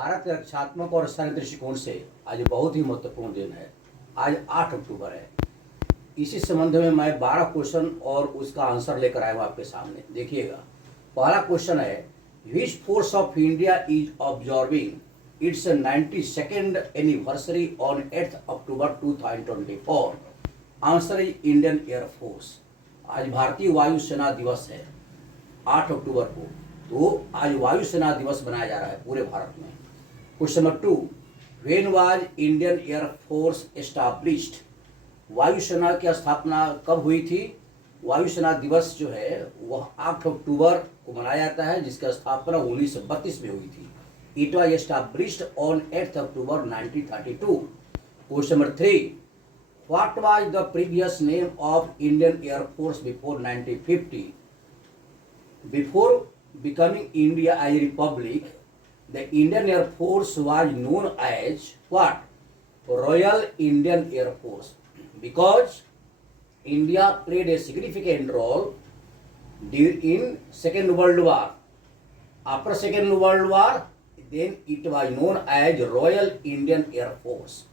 भारत के रक्षात्मक और सैन्य दृष्टिकोण से आज बहुत ही महत्वपूर्ण दिन है। आज 8 अक्टूबर है। इसी संबंध में मैं 12 क्वेश्चन और उसका आंसर लेकर आया हूँ आपके सामने। देखिएगा, पहला क्वेश्चन है, which force of India is observing it's 92nd anniversary on 8 October 2024। Answer is Indian air force. आज भारतीय वायुसेना दिवस है 8 अक्टूबर को, तो आज वायुसेना दिवस मनाया जा रहा है पूरे भारत में। Question number 2, when was Indian air force established. वायुसेना की स्थापना कब हुई थी? वायुसेना दिवस जो है वह 8 अक्टूबर को मनाया जाता है, जिसकी स्थापना 1932 में हुई थी। It was established on 8 October 1932। Question number 3, what was the previous name of Indian air force before 1950? Before becoming India as a republic, the Indian Air Force was known as what? Royal Indian Air Force. Because India played a significant role in Second World War. After Second World War, then it was known as Royal Indian Air Force.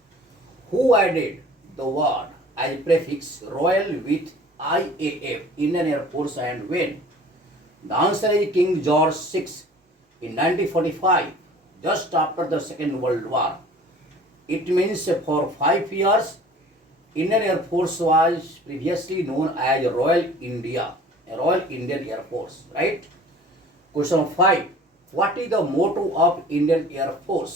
Who added the word as prefix Royal with IAF, Indian Air Force, and when? The answer is King George VI in 1945, just after the Second World War. It means for 5 years, Indian Air Force was previously known as Royal Indian Air Force, right? Question 5, what is the motto of Indian Air Force?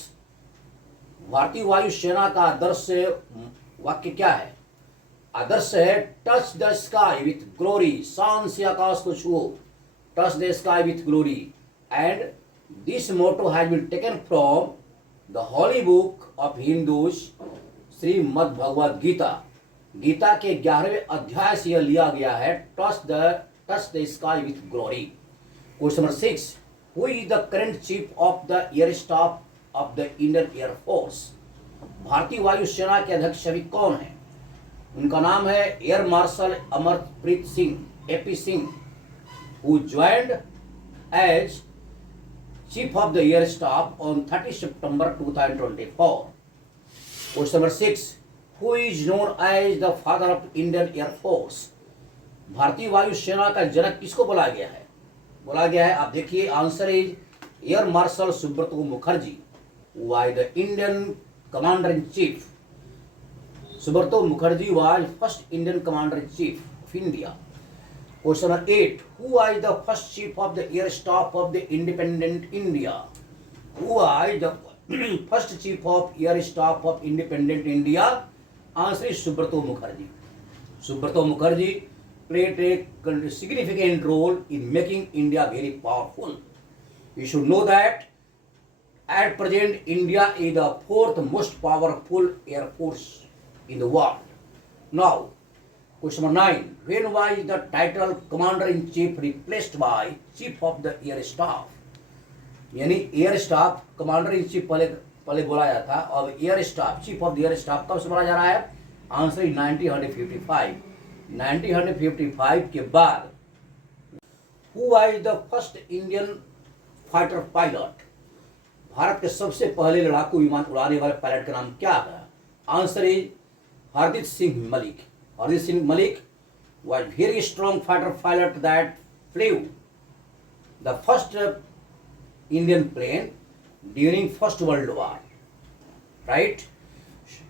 भारतीय वायुसेना का आदर्श वाक्य क्या है? आदर्श है, touch the sky with glory, शान से आकाश को छुओ, touch the sky with glory. And this motto has been taken from the holy book of Hindus, Shrimad Bhagavad Gita. Gita के 11वें अध्याय से यह लिया गया है, touch the sky with glory. Question number 6, who is the current chief of the air staff of the Indian Air Force? भारतीय वायुसेना के अध्यक्ष अभी कौन है? उनका नाम है air marshal Amarpreet Singh, AP Singh, who joined as Chief of the Air Staff on 30 September 2024. Question number 6, who is known as the father of Indian Air Force? भारतीय वायुसेना का जनक किसको बोला गया है? आप देखिए, answer is air marshal Subroto Mukherjee, was the Indian commander in chief. Subroto Mukherjee was first Indian commander in chief of India. Question number 8, who was the first chief of the air staff of the independent India? Who was the first chief of air staff of independent India? Answer is Subrata Mukherjee. Subrata Mukherjee played a significant role in making India very powerful. You should know that at present India is the 4th most powerful air force in the world. Now, question number 9, when was the title commander-in-chief replaced by chief of the air staff? यानी air staff कमांडर-इन-चीफ पहले बोला जाता था, और air staff chief of the air staff कब से बोला जा रहा है? Answer is 1955। 1955 के बाद who was the first Indian fighter pilot? Bharat के सबसे पहले लड़ाकू विमान उड़ाने वाले पायलट का नाम क्या है? Answer is Hardeep Singh Malik. Hardit Singh Malik was very strong fighter pilot that flew the first Indian plane during First World War. Right?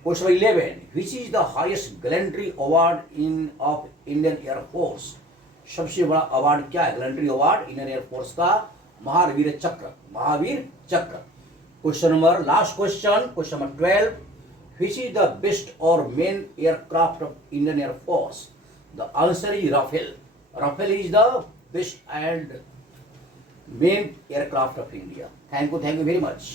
Question 11, which is the highest gallantry award of Indian Air Force? सबसे बड़ा award क्या है? Gallantry award Indian air force का महावीर चक्र। Last question, question number 12, which is the best or main aircraft of Indian Air Force? The answer is Rafale. Rafale is the best and main aircraft of India. Thank you very much.